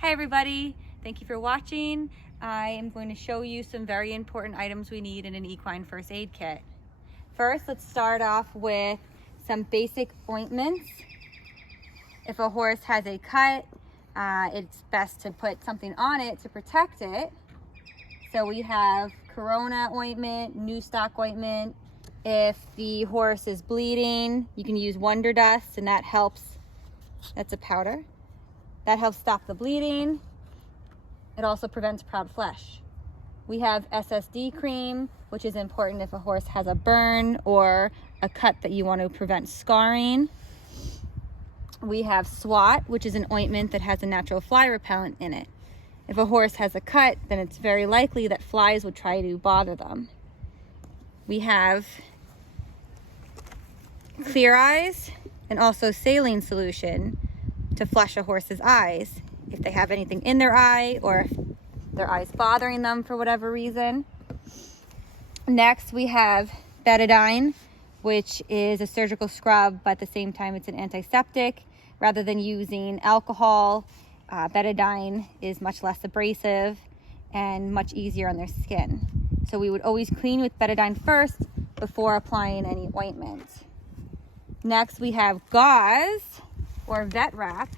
Hi everybody, thank you for watching. I am going to show you some very important items we need in an equine first aid kit. First, let's start off with some basic ointments. If a horse has a cut, it's best to put something on it to protect it. So we have Corona ointment, new stock ointment. If the horse is bleeding, you can use Wonder Dust, and that helps. That's a powder. That helps stop the bleeding. It also prevents proud flesh. We have SSD cream, which is important if a horse has a burn or a cut that you want to prevent scarring. We have SWAT, which is an ointment that has a natural fly repellent in it. If a horse has a cut, then it's very likely that flies would try to bother them. We have Clear Eyes and also saline solution to flush a horse's eyes if they have anything in their eye or if their eye's bothering them for whatever reason. Next, we have betadine, which is a surgical scrub, but at the same time it's an antiseptic. Rather than using alcohol, betadine is much less abrasive and much easier on their skin. So we would always clean with betadine first before applying any ointment. Next, we have gauze or vet wrap.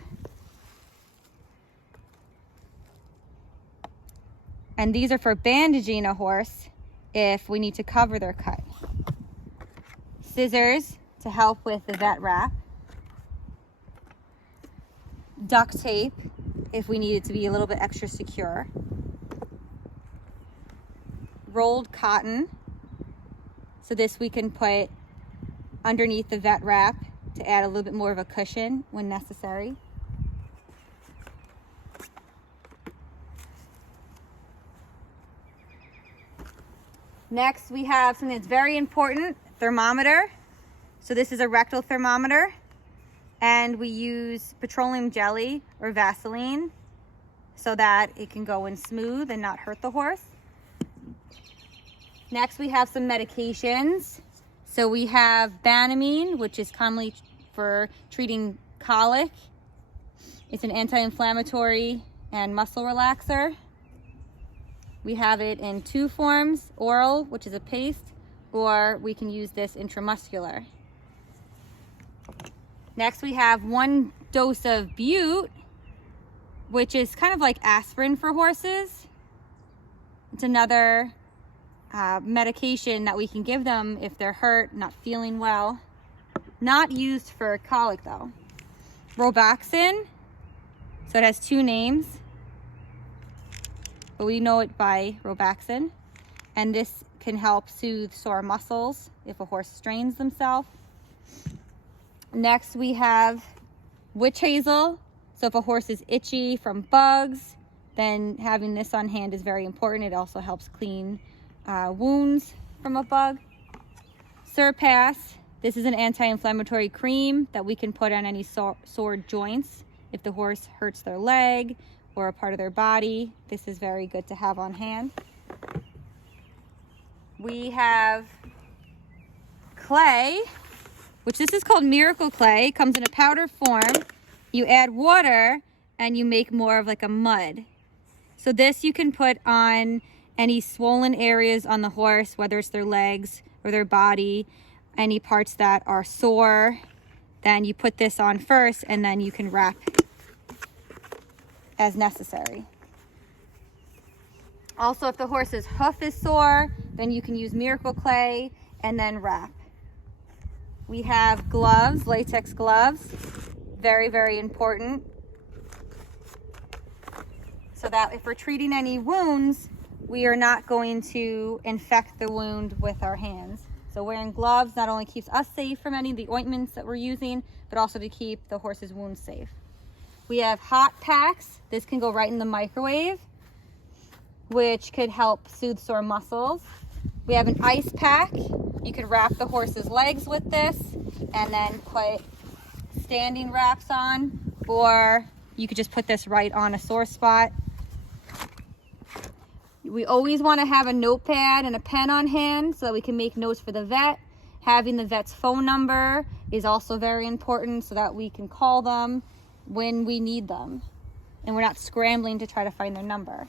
And these are for bandaging a horse if we need to cover their cut. Scissors to help with the vet wrap. Duct tape if we need it to be a little bit extra secure. Rolled cotton. So this we can put underneath the vet wrap to add a little bit more of a cushion when necessary. Next, we have something that's very important, thermometer. So this is a rectal thermometer, and we use petroleum jelly or Vaseline so that it can go in smooth and not hurt the horse. Next, we have some medications. So we have Banamine, which is commonly for treating colic. It's an anti-inflammatory and muscle relaxer. We have it in two forms, oral, which is a paste, or we can use this intramuscular. Next, we have 1 dose of bute, which is kind of like aspirin for horses. It's another medication that we can give them if they're hurt, not feeling well. Not used for colic though. Robaxin, so it has 2 names, but we know it by Robaxin. And this can help soothe sore muscles if a horse strains themselves. Next, we have witch hazel. So if a horse is itchy from bugs, then having this on hand is very important. It also helps clean wounds from a bug. Surpass. This is an anti-inflammatory cream that we can put on any sore joints. If the horse hurts their leg or a part of their body, this is very good to have on hand. We have clay, which this is called Miracle Clay. It comes in a powder form. You add water and you make more of like a mud. So this you can put on any swollen areas on the horse, whether it's their legs or their body, any parts that are sore. Then you put this on first and then you can wrap as necessary. Also, if the horse's hoof is sore, then you can use Miracle Clay and then wrap. We have gloves, latex gloves, very, very important. So that if we're treating any wounds, we are not going to infect the wound with our hands. So wearing gloves not only keeps us safe from any of the ointments that we're using, but also to keep the horse's wounds safe. We have hot packs. This can go right in the microwave, which could help soothe sore muscles. We have an ice pack. You could wrap the horse's legs with this and then put standing wraps on, or you could just put this right on a sore spot. We always want to have a notepad and a pen on hand so that we can make notes for the vet. Having the vet's phone number is also very important so that we can call them when we need them. and we're not scrambling to try to find their number.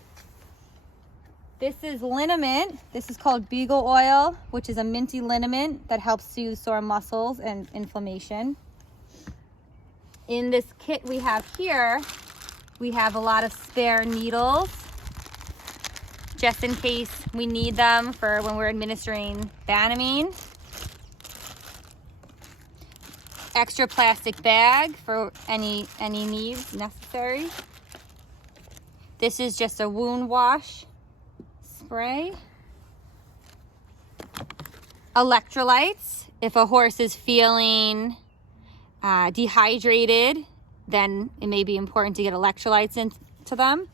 This is liniment. This is called beagle oil, which is a minty liniment that helps soothe sore muscles and inflammation. In this kit we have here, we have a lot of spare needles, just in case we need them for when we're administering Banamine. Extra plastic bag for any needs necessary. This is just a wound wash spray. Electrolytes. If a horse is feeling dehydrated, then it may be important to get electrolytes into them.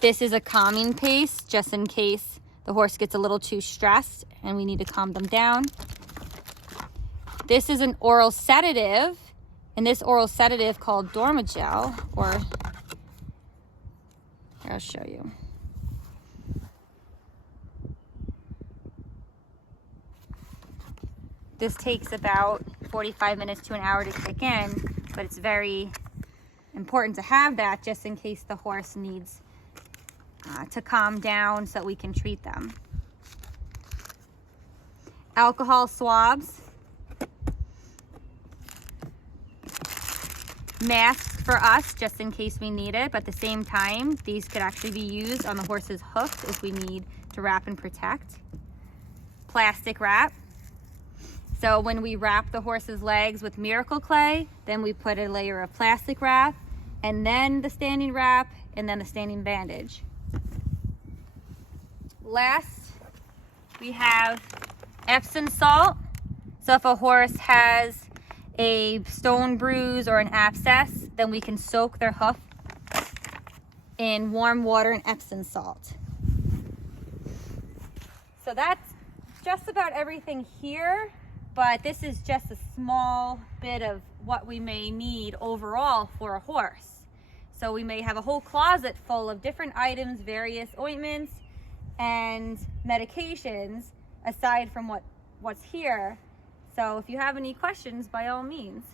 This is a calming paste, just in case the horse gets a little too stressed and we need to calm them down. This is an oral sedative, and this oral sedative called Dormigel, or here, I'll show you. This takes about 45 minutes to an hour to kick in, but it's very important to have that just in case the horse needs to calm down so that we can treat them. Alcohol swabs. Masks for us, just in case we need it, but at the same time, these could actually be used on the horse's hoofs if we need to wrap and protect. Plastic wrap. So when we wrap the horse's legs with Miracle Clay, then we put a layer of plastic wrap, and then the standing wrap, and then the standing bandage. Last, we have Epsom salt. So if a horse has a stone bruise or an abscess, then we can soak their hoof in warm water and Epsom salt. So that's just about everything here, but this is just a small bit of what we may need overall for a horse. So we may have a whole closet full of different items, various ointments and medications aside from what's here. So if you have any questions, by all means.